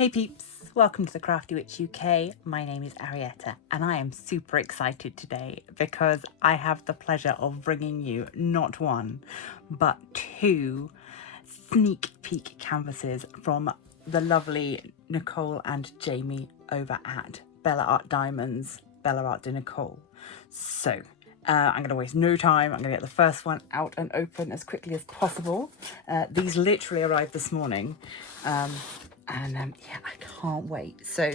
Hey peeps, welcome to the Crafty Witch UK. My name is Arietta and I am super excited today because I have the pleasure of bringing you not one but two sneak peek canvases from the lovely Nicole and Jamie over at Bella Art Diamonds, Bella Art de Nicole. So I'm going to waste no time. I'm going to get the first one out and open as quickly as possible. These literally arrived this morning. Yeah, I can't wait. So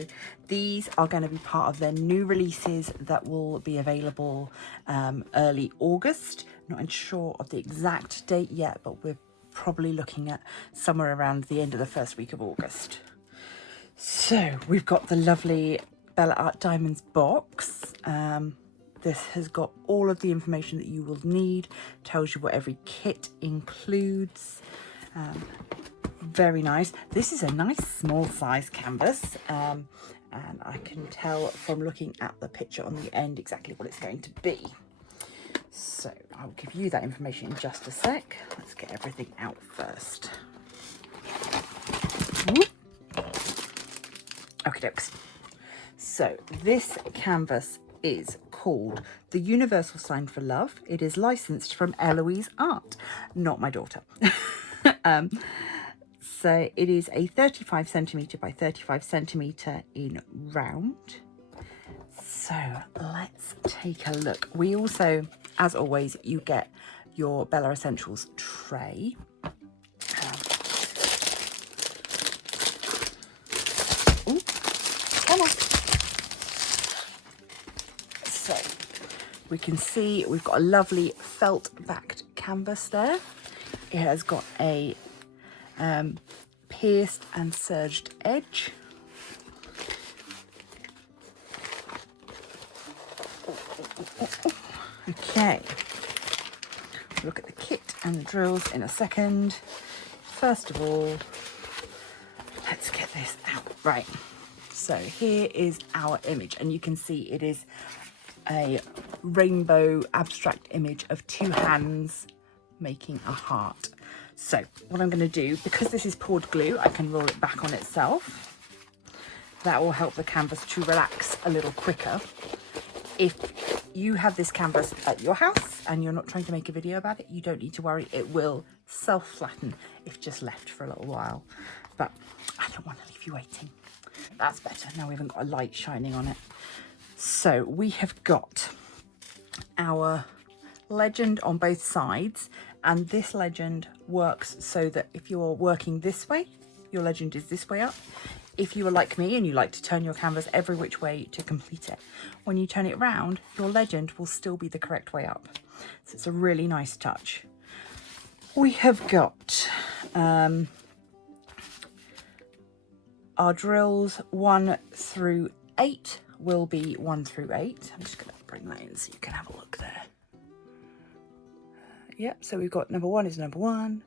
these are going to be part of their new releases that will be available early August. Not unsure of the exact date yet, but we're probably looking at somewhere around the end of the first week of August. So we've got the lovely Bella Art Diamonds box. This has got all of the information that you will need, tells you what every kit includes. Very nice. This is a nice small size canvas, and I can tell from looking at the picture on the end exactly what it's going to be. So I'll give you that information in just a sec. Let's get everything out first. Okay, dokes. So this canvas is called The Universal Sign for Love. It is licensed from Eloise Art, not my daughter. So it is a 35 centimetre by 35 centimetre in round. So let's take a look. We also, as always, you get your Bella Essentials tray. Ooh, come on. So we can see we've got a lovely felt backed canvas there. It has got a pierced and serged edge. Okay, look at the kit and the drills in a second. First of all, let's get this out. Right, so here is our image, and you can see it is a rainbow abstract image of two hands making a heart. So what I'm going to do, because this is poured glue, I can roll it back on itself. That will help the canvas to relax a little quicker. If you have this canvas at your house and you're not trying to make a video about it, you don't need to worry. It will self-flatten if just left for a little while. But I don't want to leave you waiting. That's better. Now we haven't got a light shining on it. So we have got our legend on both sides, and this legend works so that if you're working this way, your legend is this way up. If you are like me and you like to turn your canvas every which way to complete it, when you turn it round, your legend will still be the correct way up. So it's a really nice touch. We have got our drills 1 through 8 will be 1 through 8. I'm just going to bring that in so you can have a look there. Yep, so we've got number 1 is number 1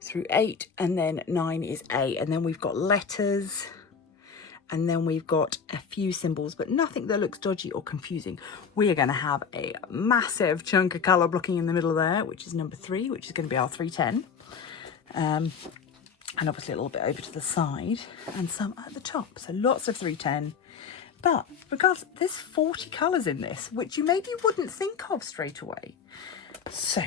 through 8, and then 9 is A, and then we've got letters, and then we've got a few symbols, but nothing that looks dodgy or confusing. We are going to have a massive chunk of colour blocking in the middle there, which is number 3, which is going to be our 310, and obviously a little bit over to the side, and some at the top. So lots of 310. But regardless, there's 40 colours in this, which you maybe wouldn't think of straight away. So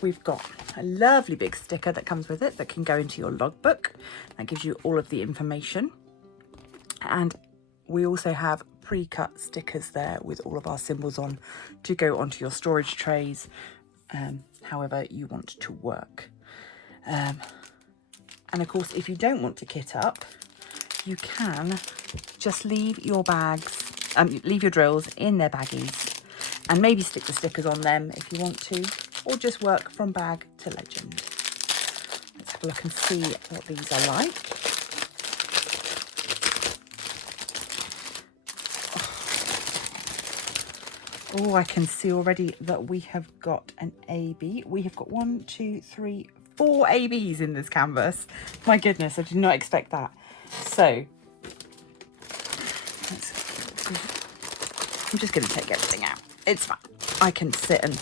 we've got a lovely big sticker that comes with it that can go into your logbook. That gives you all of the information. And we also have pre-cut stickers there with all of our symbols on to go onto your storage trays, however you want to work. And of course, if you don't want to kit up, you can just leave your bags, leave your drills in their baggies, and maybe stick the stickers on them if you want to, or just work from bag to legend. Let's have a look and see what these are like. Oh, I can see already that we have got an AB. We have got 1, 2, 3, 4 ABs in this canvas. My goodness, I did not expect that. So, I'm just going to take everything out. It's fine. I can sit and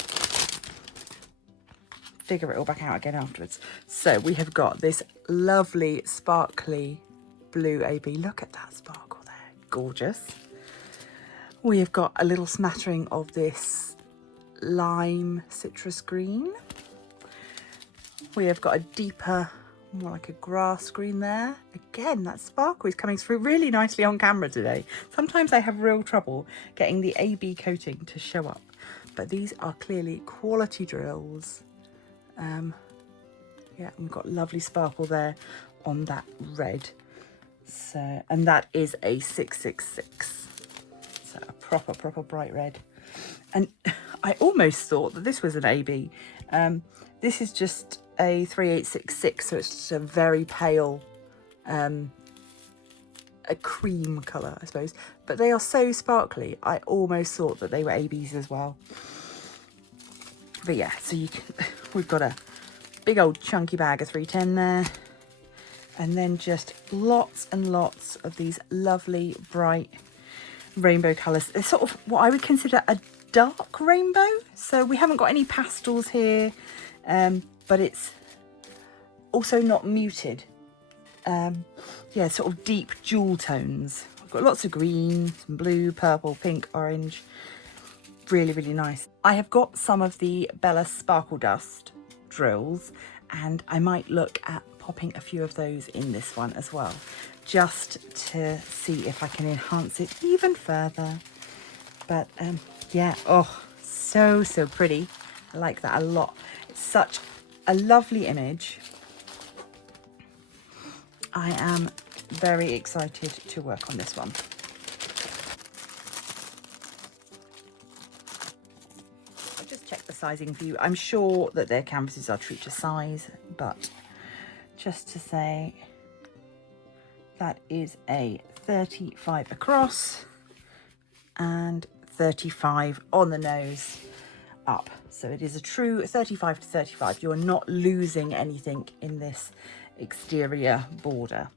figure it all back out again afterwards. So we have got this lovely sparkly blue AB. Look at that sparkle there, gorgeous. We have got a little smattering of this lime citrus green. We have got a deeper, more like a grass green there. Again, that sparkle is coming through really nicely on camera today. Sometimes I have real trouble getting the AB coating to show up, but these are clearly quality drills. Yeah, we've got lovely sparkle there on that red. So, and that is a 666. So a proper bright red. And I almost thought that this was an AB. This is just a 3866, so it's just a very pale, a cream colour, I suppose. But they are so sparkly, I almost thought that they were ABs as well. But yeah, so you can, we've got a big old chunky bag of 310 there. And then just lots and lots of these lovely, bright rainbow colours. It's sort of what I would consider a dark rainbow. So we haven't got any pastels here, but it's also not muted. Yeah, sort of deep jewel tones. I've got lots of green, some blue, purple, pink, orange. Really, really nice. I have got some of the Bella Sparkle Dust drills, and I might look at popping a few of those in this one as well, just to see if I can enhance it even further. But yeah, oh, so pretty. I like that a lot. It's such a lovely image. I am very excited to work on this one. I'll just check the sizing for you. I'm sure that their canvases are true to size, but just to say, that is a 35 across and 35 on the nose up. So it is a true 35 to 35. You're not losing anything in this exterior border.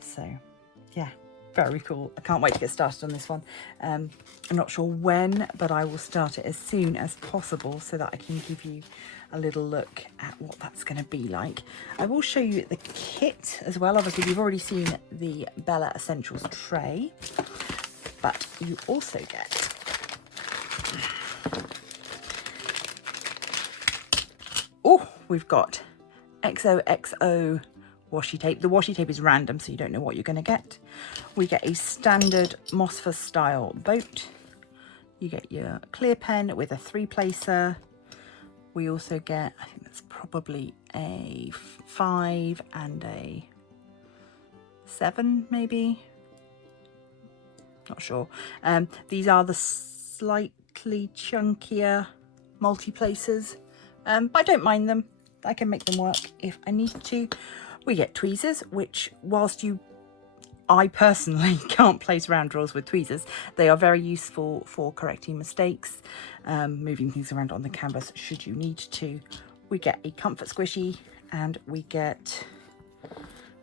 So yeah, very cool. I can't wait to get started on this one. I'm not sure when, but I will start it as soon as possible so that I can give you a little look at what that's going to be like. I will show you the kit as well. Obviously, you've already seen the Bella Essentials tray, but you also get we've got XOXO washi tape. The washi tape is random, so you don't know what you're going to get. We get a standard Mosfet style boat. You get your clear pen with a 3-placer. We also get, I think that's probably a 5 and a 7 maybe. Not sure. These are the slightly chunkier multi-placers, but I don't mind them. I can make them work if I need to. We get tweezers, which whilst I personally can't place round drills with tweezers, they are very useful for correcting mistakes, moving things around on the canvas should you need to. We get a comfort squishy, and we get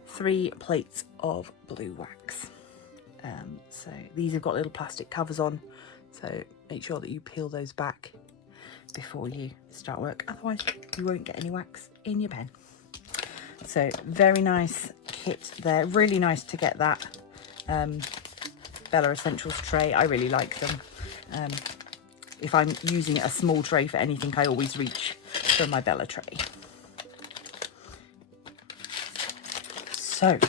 3 plates of blue wax. So these have got little plastic covers on, so make sure that you peel those back before you start work, otherwise you won't get any wax in your pen. So very nice kit there. Really nice to get that Bella Essentials tray. I really like them. If I'm using a small tray for anything, I always reach for my Bella tray. So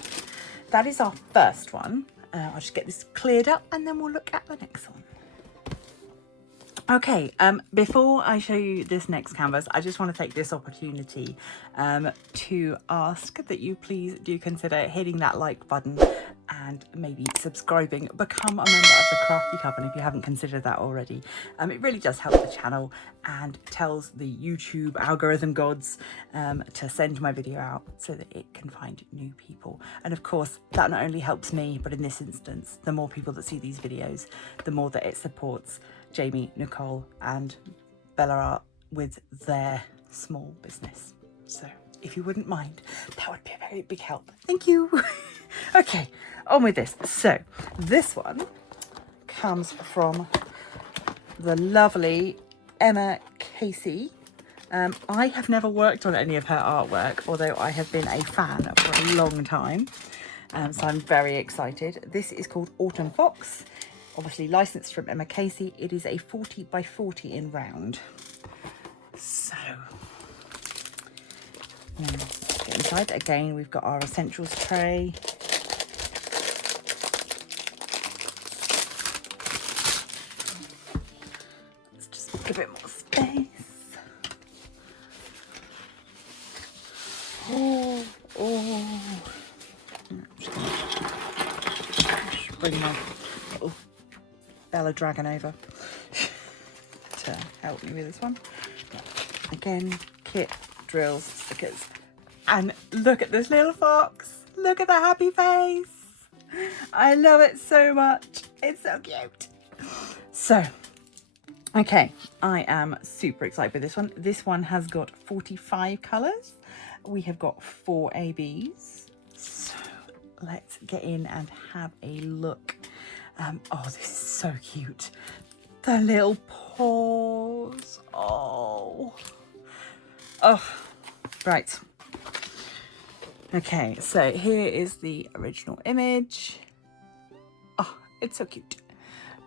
that is our first one. I'll just get this cleared up and then we'll look at the next one. Okay, before I show you this next canvas, I just want to take this opportunity to ask that you please do consider hitting that like button and maybe subscribing. Become a member of the Crafty Coven if you haven't considered that already. It really does help the channel and tells the YouTube algorithm gods to send my video out so that it can find new people. And of course, that not only helps me, but in this instance, the more people that see these videos, the more that it supports Jamie, Nicole and Bella Art with their small business. So if you wouldn't mind, that would be a very big help. Thank you. Okay, on with this. So this one comes from the lovely Emma Casey. I have never worked on any of her artwork, although I have been a fan for a long time. So I'm very excited. This is called Autumn Fox, obviously licensed from Emma Casey. It is a 40 by 40 in round. So, get inside. Again, we've got our essentials tray. Let's just make a bit more space. Oh. Bring my little Bella Dragon over to help me with this one. Again, kit, drills, stickers. And look at this little fox. Look at the happy face. I love it so much. It's so cute. So, okay, I am super excited with this one. This one has got 45 colours. We have got 4 ABs. So let's get in and have a look. Oh, this is so cute. The little paws. Oh, right. Okay, so here is the original image. Oh, it's so cute.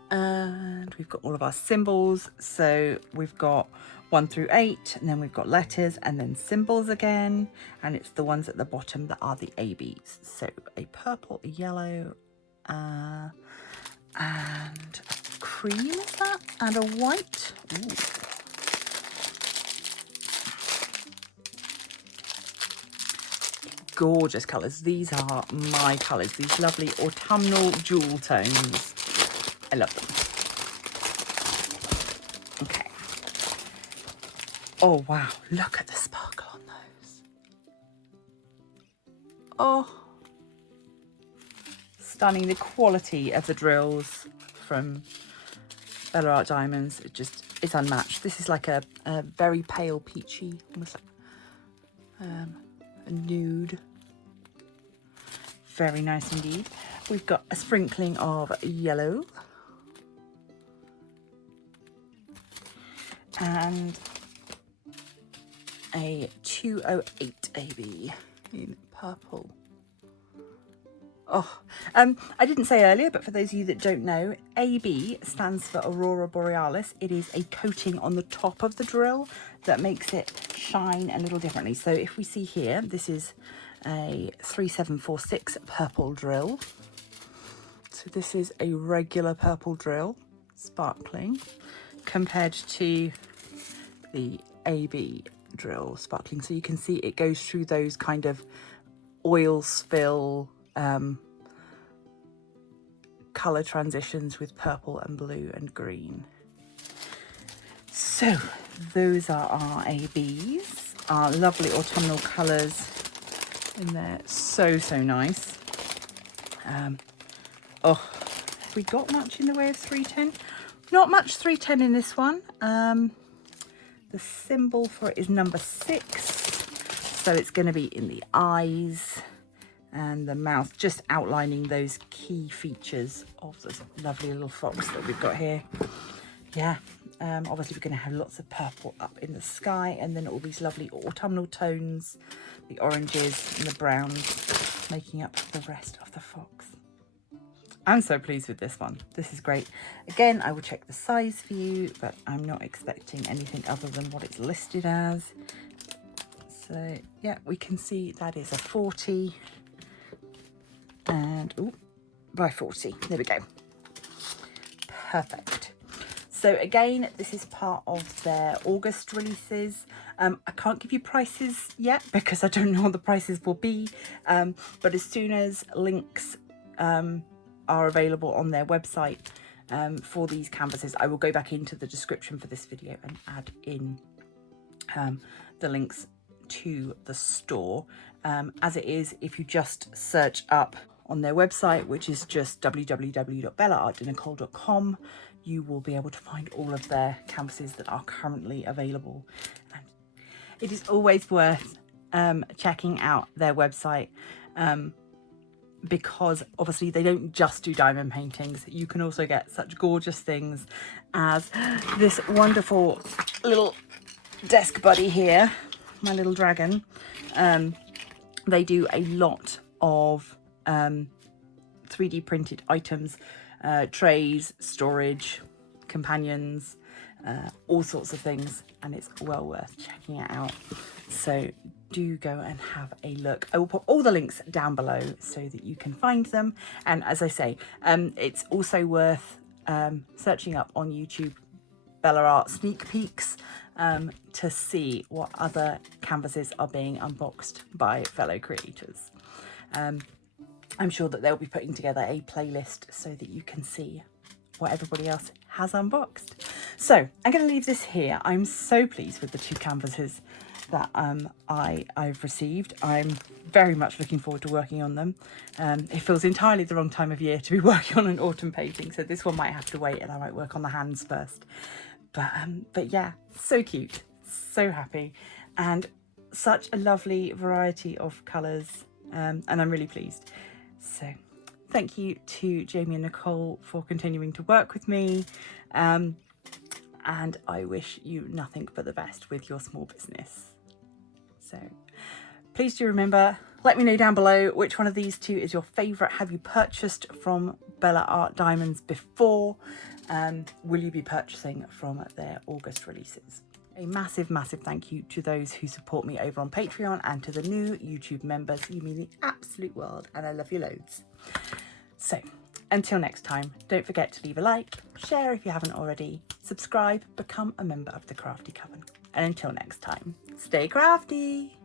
And we've got all of our symbols. So we've got 1 through 8, and then we've got letters and then symbols again. And it's the ones at the bottom that are the ABs. So a purple, a yellow, and a cream, is that? And a white. Ooh. Gorgeous colours. These are my colours. These lovely autumnal jewel tones. I love them. Okay. Oh, wow. Look at the sparkle on those. Oh. Stunning. The quality of the drills from Bella Art Diamonds. It's unmatched. This is like a very pale peachy, almost like a nude. Very nice indeed. We've got a sprinkling of yellow. And a 208 AB in purple. Oh, I didn't say earlier, but for those of you that don't know, AB stands for Aurora Borealis. It is a coating on the top of the drill that makes it shine a little differently. So if we see here, this is a 3746 purple drill. So this is a regular purple drill, sparkling, compared to the AB drill, sparkling. So you can see it goes through those kind of oil spill colour transitions with purple and blue and green. So those are our ABs, our lovely autumnal colours in there. So nice. Oh, have we got much in the way of 310? Not much 310 in this one. The symbol for it is number 6. So it's going to be in the eyes and the mouth, just outlining those key features of this lovely little fox that we've got here. Yeah, obviously we're going to have lots of purple up in the sky, and then all these lovely autumnal tones, the oranges and the browns, making up the rest of the fox. I'm so pleased with this one. This is great. Again, I will check the size for you, but I'm not expecting anything other than what it's listed as. So yeah, we can see that is a 40 and by 40. There we go. Perfect. So again, this is part of their August releases. I can't give you prices yet because I don't know what the prices will be. But as soon as links are available on their website for these canvases, I will go back into the description for this video and add in the links to the store. As it is, if you just search up on their website, which is just www.bellaartdnicole.com, you will be able to find all of their canvases that are currently available. And it is always worth checking out their website because obviously they don't just do diamond paintings. You can also get such gorgeous things as this wonderful little desk buddy here, my little dragon. They do a lot of 3D printed items, trays, storage, companions, all sorts of things, and it's well worth checking it out. So do go and have a look. I will put all the links down below so that you can find them. And as I say, it's also worth searching up on YouTube Bella Art sneak peeks to see what other canvases are being unboxed by fellow creators. I'm sure that they'll be putting together a playlist so that you can see what everybody else has unboxed. So I'm going to leave this here. I'm so pleased with the 2 canvases that I've received. I'm very much looking forward to working on them. It feels entirely the wrong time of year to be working on an autumn painting, so this one might have to wait and I might work on the hands first. But yeah, so cute, so happy, and such a lovely variety of colours, and I'm really pleased. So thank you to Jamie and Nicole for continuing to work with me, and I wish you nothing but the best with your small business. So please do remember, let me know down below which one of these 2 is your favourite. Have you purchased from Bella Art Diamonds before? Will you be purchasing from their August releases? A massive, massive thank you to those who support me over on Patreon, and to the new YouTube members. You mean the absolute world, and I love you loads. So until next time, don't forget to leave a like, share if you haven't already, subscribe, become a member of the Crafty Coven. And until next time, stay crafty!